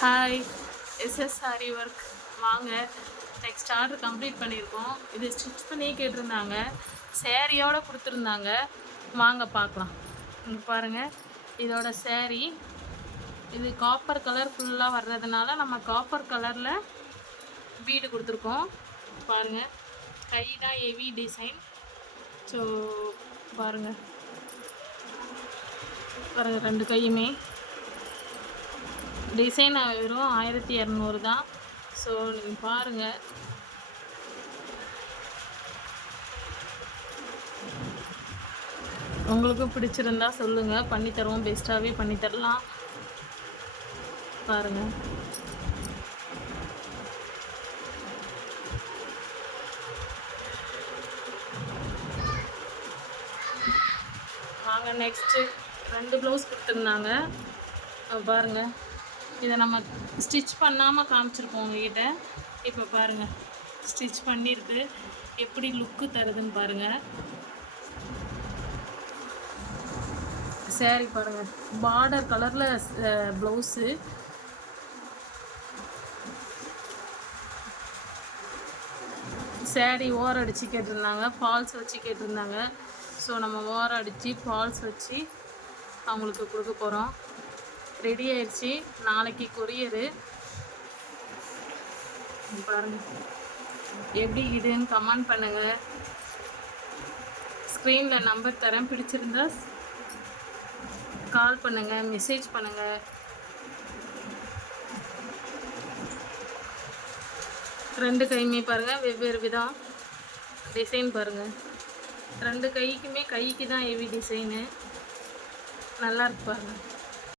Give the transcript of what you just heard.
Hi, SS sorry work வாங்க. Next order complete பண்ணியிருக்கோம். இது ஸ்டிச் பண்ணி கேட்டிருந்தாங்க, சேரீயோடு கொடுத்துருந்தாங்க. வாங்க பார்க்கலாம். இங்கே பாருங்கள், இதோட சேரீ இது காப்பர் கலர் ஃபுல்லாக வர்றதுனால நம்ம காப்பர் கலரில் பீடு கொடுத்துருக்கோம். பாருங்கள், கை தான் ஹெவி டிசைன். ஸோ பாருங்கள் பாருங்கள், ரெண்டு கையுமே டிசைன் வெறும் 1200 தான். ஸோ நீங்கள் பாருங்கள். உங்களுக்கும் பிடிச்சிருந்தா சொல்லுங்கள், பண்ணித்தருவோம். பெஸ்ட்டாகவே பண்ணித்தரலாம். பாருங்கள், வாங்க. நெக்ஸ்ட்டு 2 ப்ளவுஸ் கொடுத்துருந்தாங்க. பாருங்கள், இதை நம்ம ஸ்டிச் பண்ணாமல் காமிச்சிருக்கோம் உங்ககிட்ட. இப்போ பாருங்கள், ஸ்டிச் பண்ணியிருக்கு, எப்படி லுக்கு தருதுன்னு பாருங்கள். சேரீ பாருங்கள், பார்டர் கலரில் ப்ளவுஸு. சேரீ ஓரம் அடித்து கேட்டிருந்தாங்க, ஃபால்ஸ் வச்சு கேட்டிருந்தாங்க. ஸோ நம்ம ஓரம் அடித்து ஃபால்ஸ் வச்சு அவங்களுக்கு கொடுக்க போகிறோம். ரெடி ஆயிடுச்சு. நாளைக்கு கொரியரு. பாருங்கள், எப்படி இதுன்னு கமெண்ட் பண்ணுங்கள். ஸ்க்ரீனில் நம்பர் தரேன், பிடிச்சிருந்தா கால் பண்ணுங்கள், மெசேஜ் பண்ணுங்கள். ரெண்டு கையுமே பாருங்கள், வெவ்வேறு விதம் டிசைன் பாருங்கள். ரெண்டு கைக்குமே கைக்கு தான் ஹெவி டிசைனு. நல்லா இருக்கு பாருங்கள்.